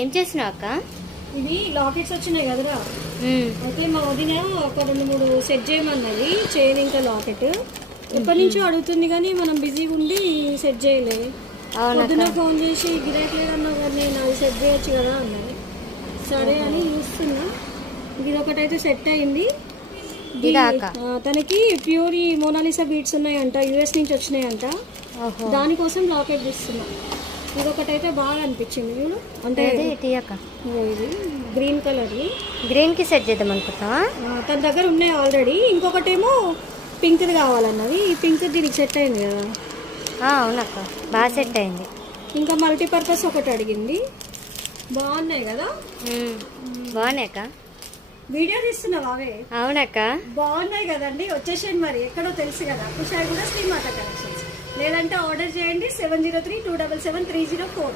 ఏం చేసినావు అక్క? ఇవి లాకెట్స్ వచ్చినాయి కదరా. అయితే మా వదిన ఒక 2-3 సెట్ చేయమన్నది, చైన్ ఇంకా లాకెట్. ఎప్పటి నుంచో అడుగుతుంది కానీ మనం బిజీగా ఉండి సెట్ చేయలే. పొద్దున ఫోన్ చేసి గిరాకీ లేదన్నా కానీ నాకు సెట్ చేయొచ్చు కదా అన్నది. సరే అని చూస్తున్నా. ఇది ఒకటైతే సెట్ అయింది. తనకి ప్యూర్ మోనాలిసా బీట్స్ ఉన్నాయంట, యుఎస్ నుంచి వచ్చినాయంట. దానికోసం లాకెట్ తీస్తున్నా. ఇది ఒకటైతే బాగా అనిపించింది చూడు. అంటే ఇది గ్రీన్ కలర్, గ్రీన్ కి సెట్ చేద్దాం అనుకుంటావా? తన దగ్గర ఉన్నాయి ఆల్రెడీ. ఇంకొకటేమో పింక్ది కావాలన్నది. ఈ పింక్ దీనికి సెట్ అయింది కదా. అవునక్క, బాగా సెట్ అయింది. ఇంకా మల్టీపర్పస్ ఒకటి అడిగింది. బాగున్నాయి కదా. బాగున్నాయి అక్క. వీడియో తీస్తున్నావా అవే? అవునక్క, బాగున్నాయి కదండి. వచ్చేసేయండి మరి, ఎక్కడో తెలుసు కదా, కుషాయి కూడా శ్రీమాత కలెక్షన్స్. లేదంటే ఆర్డర్ చేయండి 703-277-304.